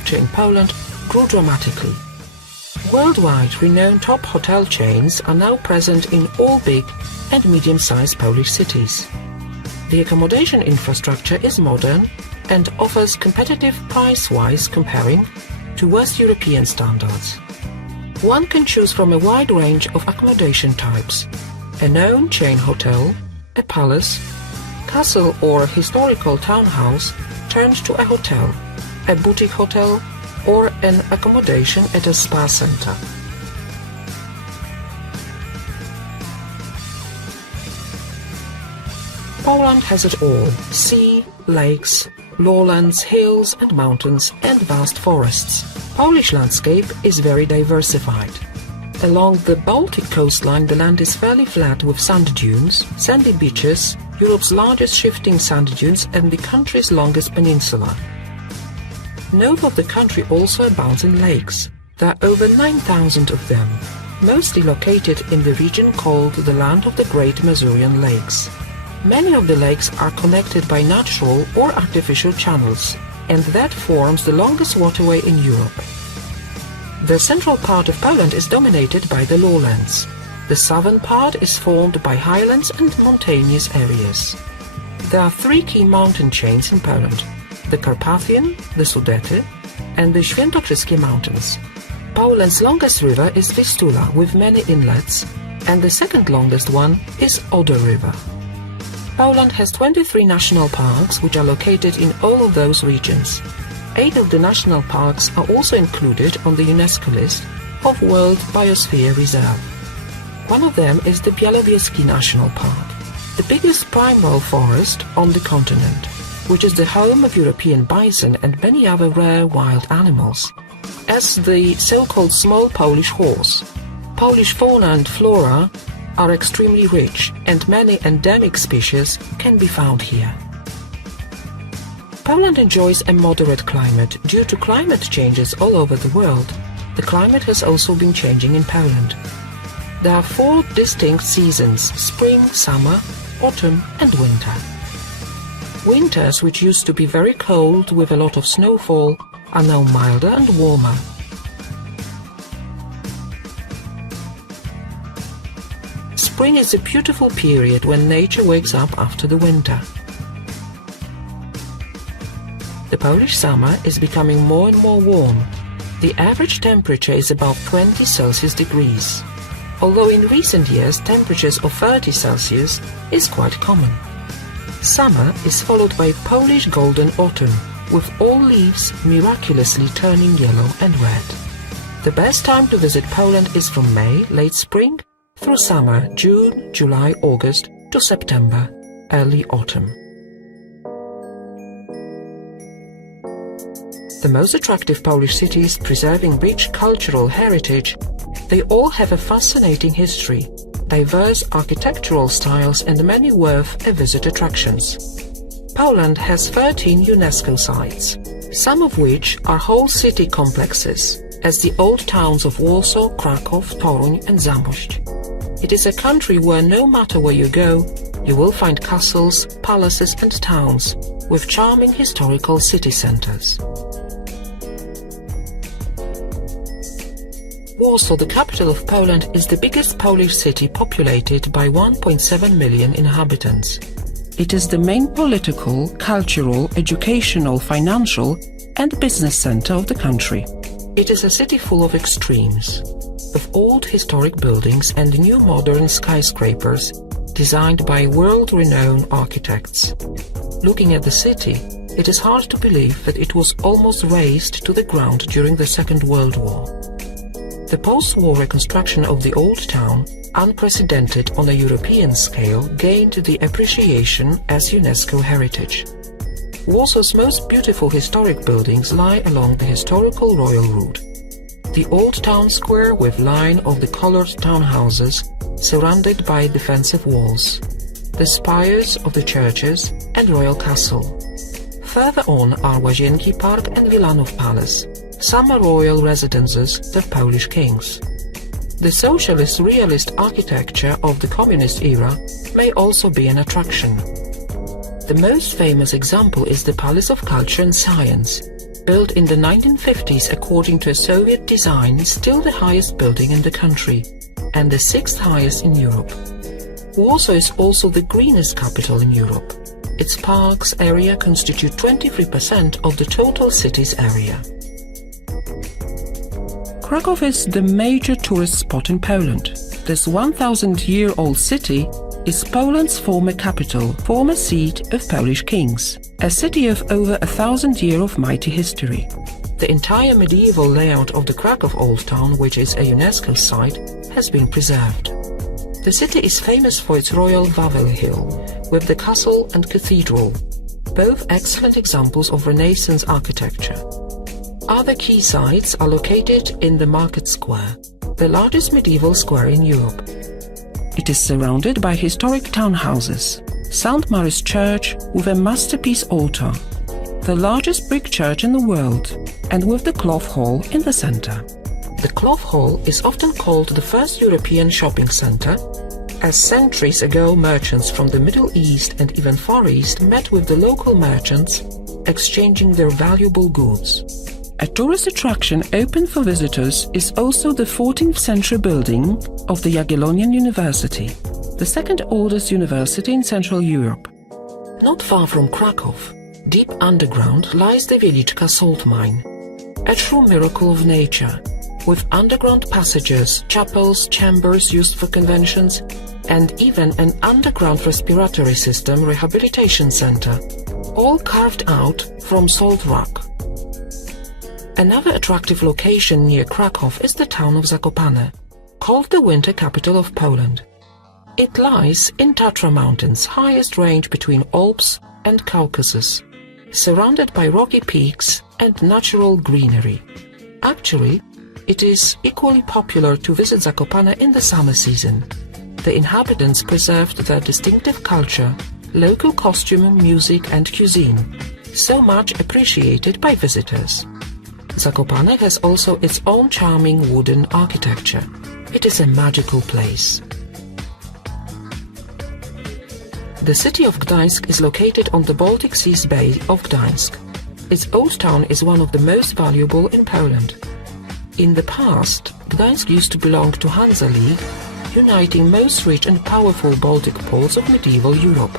infrastructure in Poland grew dramatically. Worldwide renowned top hotel chains are now present in all big and medium-sized Polish cities. The accommodation infrastructure is modern and offers competitive price-wise comparing to West European standards. One can choose from a wide range of accommodation types: a known chain hotel, a palace, castle or historical townhouse turned to a hotel, a boutique hotel, or an accommodation at a spa center. Poland has it all: sea, lakes, lowlands, hills and mountains, and vast forests. Polish landscape is very diversified. Along the Baltic coastline, the land is fairly flat with sand dunes, sandy beaches, Europe's largest shifting sand dunes, and the country's longest peninsula. North of the country also abounds in lakes. There are over 9,000 of them, mostly located in the region called the Land of the Great Masurian Lakes. Many of the lakes are connected by natural or artificial channels, and that forms the longest waterway in Europe. The central part of Poland is dominated by the lowlands. The southern part is formed by highlands and mountainous areas. There are three key mountain chains in Poland: the Carpathian, the Sudety, and the Świętokrzyskie Mountains. Poland's longest river is Vistula with many inlets, and the second longest one is Oder River. Poland has 23 national parks, which are located in all of those regions. 8 of the national parks are also included on the UNESCO list of World Biosphere Reserve. One of them is the Białowieski National Park, the biggest primal forest on the continent, which is the home of European bison and many other rare wild animals, as the so-called small Polish horse. Polish fauna and flora are extremely rich, and many endemic species can be found here. Poland enjoys a moderate climate. Due to climate changes all over the world, the climate has also been changing in Poland. There are 4 distinct seasons: spring, summer, autumn and winter. Winters, which used to be very cold with a lot of snowfall, are now milder and warmer. Spring is a beautiful period when nature wakes up after the winter. The Polish summer is becoming more and more warm. The average temperature is about 20 Celsius degrees, although in recent years temperatures of 30 Celsius is quite common. Summer is followed by Polish golden autumn, with all leaves miraculously turning yellow and red. The best time to visit Poland is from May, late spring, through summer, June, July, August, to September, early autumn. The most attractive Polish cities preserving rich cultural heritage, they all have a fascinating history, diverse architectural styles and many worth a visit attractions. Poland has 13 UNESCO sites, some of which are whole city complexes, as the old towns of Warsaw, Kraków, Toruń and Zamość. It is a country where no matter where you go, you will find castles, palaces and towns with charming historical city centers. Warsaw, the capital of Poland, is the biggest Polish city populated by 1.7 million inhabitants. It is the main political, cultural, educational, financial and business center of the country. It is a city full of extremes, of old historic buildings and new modern skyscrapers designed by world-renowned architects. Looking at the city, it is hard to believe that it was almost razed to the ground during the Second World War. The post-war reconstruction of the old town, unprecedented on a European scale, gained the appreciation as UNESCO heritage. Warsaw's most beautiful historic buildings lie along the historical Royal Road. The old town square with line of the colored townhouses surrounded by defensive walls, the spires of the churches and royal castle. Further on are Łazienki Park and Wilanów Palace, summer royal residences of Polish kings. The socialist realist architecture of the communist era may also be an attraction. The most famous example is the Palace of Culture and Science, built in the 1950s according to a Soviet design, still the highest building in the country and the 6th highest in Europe. Warsaw is also the greenest capital in Europe. Its parks area constitute 23% of the total city's area. Kraków is the major tourist spot in Poland. This 1,000-year-old city is Poland's former capital, former seat of Polish kings, a city of over 1,000 years of mighty history. The entire medieval layout of the Kraków Old Town, which is a UNESCO site, has been preserved. The city is famous for its royal Wawel Hill, with the castle and cathedral, both excellent examples of Renaissance architecture. Other key sites are located in the Market Square, the largest medieval square in Europe. It is surrounded by historic townhouses, St. Mary's Church with a masterpiece altar, the largest brick church in the world, and with the Cloth Hall in the center. The Cloth Hall is often called the first European shopping center, as centuries ago merchants from the Middle East and even Far East met with the local merchants, exchanging their valuable goods. A tourist attraction open for visitors is also the 14th century building of the Jagiellonian University, the second oldest university in Central Europe. Not far from Kraków, deep underground lies the Wieliczka salt mine, a true miracle of nature, with underground passages, chapels, chambers used for conventions, and even an underground respiratory system rehabilitation center, all carved out from salt rock. Another attractive location near Kraków is the town of Zakopane, called the winter capital of Poland. It lies in Tatra Mountains, highest range between Alps and Caucasus, surrounded by rocky peaks and natural greenery. Actually, it is equally popular to visit Zakopane in the summer season. The inhabitants preserved their distinctive culture, local costume, music and cuisine, so much appreciated by visitors. Zakopane has also its own charming wooden architecture. It is a magical place. The city of Gdańsk is located on the Baltic Sea's Bay of Gdańsk. Its old town is one of the most valuable in Poland. In the past, Gdańsk used to belong to Hansa League, uniting most rich and powerful Baltic ports of medieval Europe.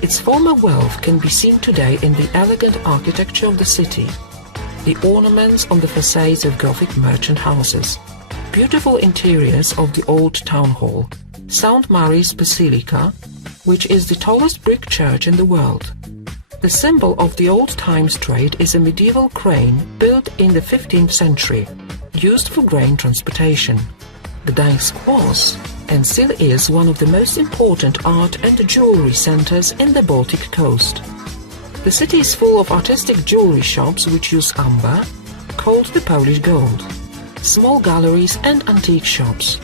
Its former wealth can be seen today in the elegant architecture of the city, the ornaments on the facades of Gothic merchant houses, beautiful interiors of the old town hall, St. Mary's Basilica, which is the tallest brick church in the world. The symbol of the old times trade is a medieval crane built in the 15th century, used for grain transportation. Gdańsk was, and still is, one of the most important art and jewelry centers in the Baltic coast. The city is full of artistic jewelry shops which use amber, called the Polish gold, small galleries and antique shops.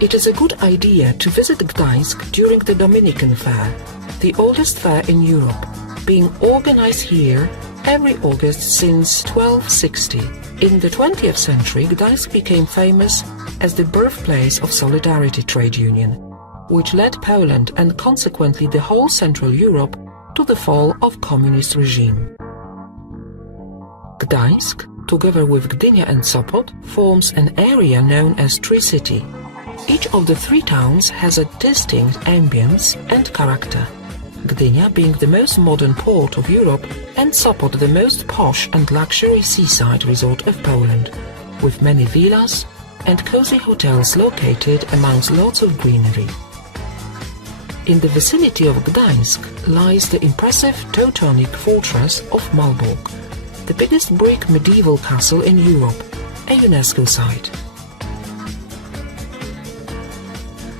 It is a good idea to visit Gdańsk during the Dominican Fair, the oldest fair in Europe, being organized here every August since 1260. In the 20th century, Gdańsk became famous as the birthplace of Solidarity trade union, which led Poland and consequently the whole Central Europe to the fall of communist regime. Gdańsk, together with Gdynia and Sopot, forms an area known as Tri-City. Each of the three towns has a distinct ambience and character. Gdynia being the most modern port of Europe and Sopot the most posh and luxury seaside resort of Poland, with many villas and cozy hotels located amongst lots of greenery. In the vicinity of Gdańsk lies the impressive Teutonic fortress of Malbork, the biggest brick medieval castle in Europe, a UNESCO site.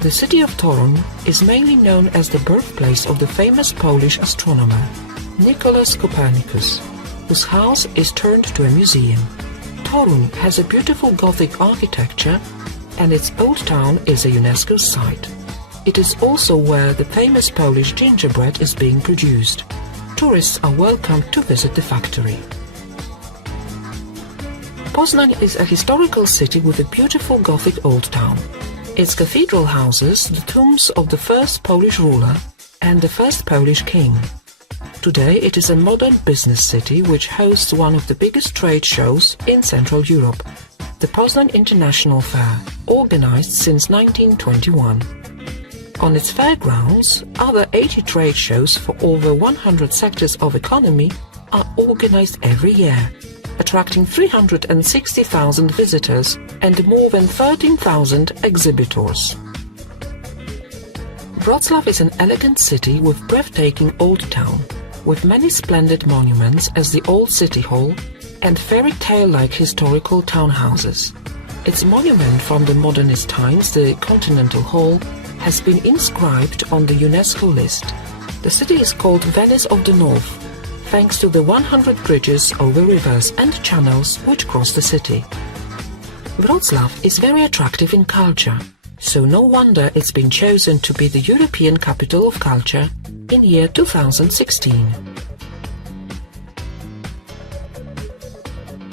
The city of Toruń is mainly known as the birthplace of the famous Polish astronomer, Nicolaus Copernicus, whose house is turned to a museum. Toruń has a beautiful Gothic architecture and its old town is a UNESCO site. It is also where the famous Polish gingerbread is being produced. Tourists are welcome to visit the factory. Poznań is a historical city with a beautiful Gothic old town. Its cathedral houses the tombs of the first Polish ruler and the first Polish king. Today it is a modern business city which hosts one of the biggest trade shows in Central Europe, the Poznan International Fair, organized since 1921. On its fairgrounds, other 80 trade shows for over 100 sectors of economy are organized every year, attracting 360,000 visitors and more than 13,000 exhibitors. Wrocław is an elegant city with breathtaking old town, with many splendid monuments as the Old City Hall and fairy tale-like historical townhouses. Its monument from the modernist times, the Continental Hall, has been inscribed on the UNESCO list. The city is called Venice of the North, thanks to the 100 bridges over rivers and channels which cross the city. Wrocław is very attractive in culture, so no wonder it's been chosen to be the European Capital of Culture in year 2016.